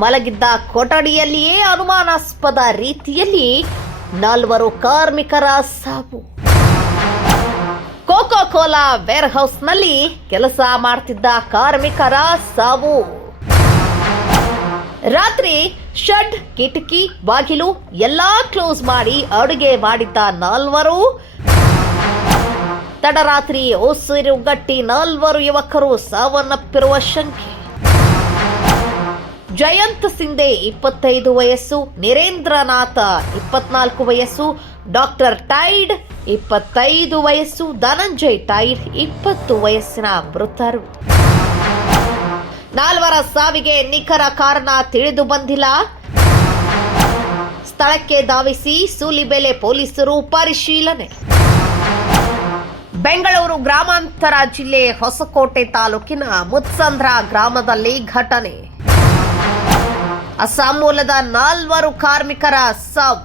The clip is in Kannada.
ಮಲಗಿದ್ದ ಕೊಠಡಿಯಲ್ಲಿಯೇ ಅನುಮಾನಾಸ್ಪದ ರೀತಿಯಲ್ಲಿ 4 ಕಾರ್ಮಿಕರ ಸಾವು. ಕೋಕೋ ಕೋಲಾ ವೇರ್ ಹೌಸ್ನಲ್ಲಿ ಕೆಲಸ ಮಾಡ್ತಿದ್ದ ಕಾರ್ಮಿಕರ ಸಾವು. ರಾತ್ರಿ ಶೆಡ್, ಕಿಟಕಿ, ಬಾಗಿಲು ಎಲ್ಲಾ ಕ್ಲೋಸ್ ಮಾಡಿ ಅಡುಗೆ ಮಾಡಿದ್ದ 4 ತಡರಾತ್ರಿ ಉಸಿರುಗಟ್ಟಿ 4 ಯುವಕರು ಸಾವನ್ನಪ್ಪಿರುವ ಶಂಕೆ. ಜಯಂತ್ ಸಿಂಧೆ 25 ವಯಸ್ಸು, ನಿರೇಂದ್ರನಾಥ 24 ವಯಸ್ಸು, ಡಾಕ್ಟರ್ ಟೈಡ್ 25 ವಯಸ್ಸು, ಧನಂಜಯ್ ಟೈಡ್ 20 ವಯಸ್ಸಿನ ಮೃತರು. 4 ಸಾವಿಗೆ ನಿಖರ ಕಾರಣ ತಿಳಿದು ಬಂದಿಲ್ಲ. ಸ್ಥಳಕ್ಕೆ ಧಾವಿಸಿ ಸೂಲಿಬೆಲೆ ಪೊಲೀಸರು ಪರಿಶೀಲನೆ. ಬೆಂಗಳೂರು ಗ್ರಾಮಾಂತರ ಜಿಲ್ಲೆ ಹೊಸಕೋಟೆ ತಾಲೂಕಿನ ಮುತ್ಸಂದ್ರ ಗ್ರಾಮದಲ್ಲಿ ಘಟನೆ. ಅಸ್ಸಾಂ ಮೂಲದ 4 ಕಾರ್ಮಿಕರ ಸಾವು.